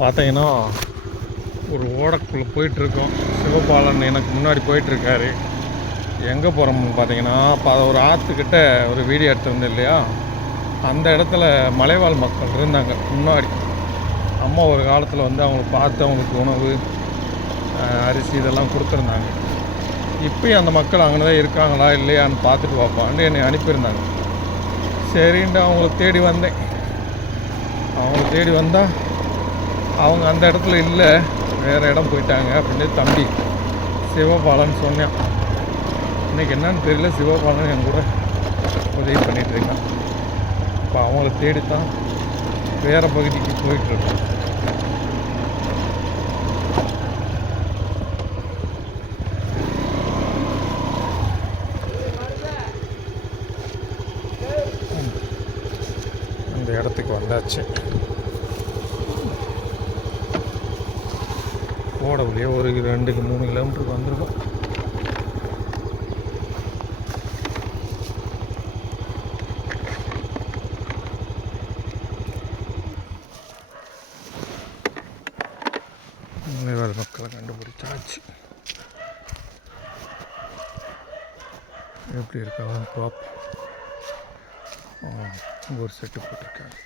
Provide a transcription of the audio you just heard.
பார்த்தீங்கன்னா ஒரு ஓடக்குள்ளே போயிட்டுருக்கோம். சிவபாலன் எனக்கு முன்னாடி போயிட்டுருக்காரு. எங்கே போகிறோம்னு பார்த்தீங்கன்னா, ஒரு ஆற்றுக்கிட்ட ஒரு வீடியோ எடுத்திருந்தேன் இல்லையா, அந்த இடத்துல மலைவாழ் மக்கள் இருந்தாங்க முன்னாடி. அம்மா ஒரு காலத்தில் வந்து அவங்கள பார்த்து அவங்களுக்கு உணவு, அரிசி இதெல்லாம் கொடுத்துருந்தாங்க. இப்போயும் அந்த மக்கள் அங்கே தான் இருக்காங்களா இல்லையான்னு பார்த்துட்டு பார்ப்பான்னு என்னை அனுப்பியிருந்தாங்க. சரின்ட்டு அவங்கள தேடி வந்தேன். அவங்கள தேடி வந்தால் அவங்க அந்த இடத்துல இல்லை, வேறு இடம் போயிட்டாங்க அப்படின்னு தம்பி சிவபாலன் சொன்னான். இன்றைக்கி என்னன்னு தெரியல, சிவபாலன் என் கூட உதவி பண்ணிகிட்ருக்கான். இப்போ அவங்கள தேடித்தான் வேறு பகுதிக்கு போயிட்டுருக்கோம். அந்த இடத்துக்கு வந்தாச்சு. ஓடவுலையே ஒரு 2-3 கிலோமீட்டருக்கு வந்துருக்கோம். மலைவாழ் மக்களை கண்டுபிடிச்சாச்சு. எப்படி இருக்காங்க டாப் ஒரு செட்டு போட்டிருக்காங்க.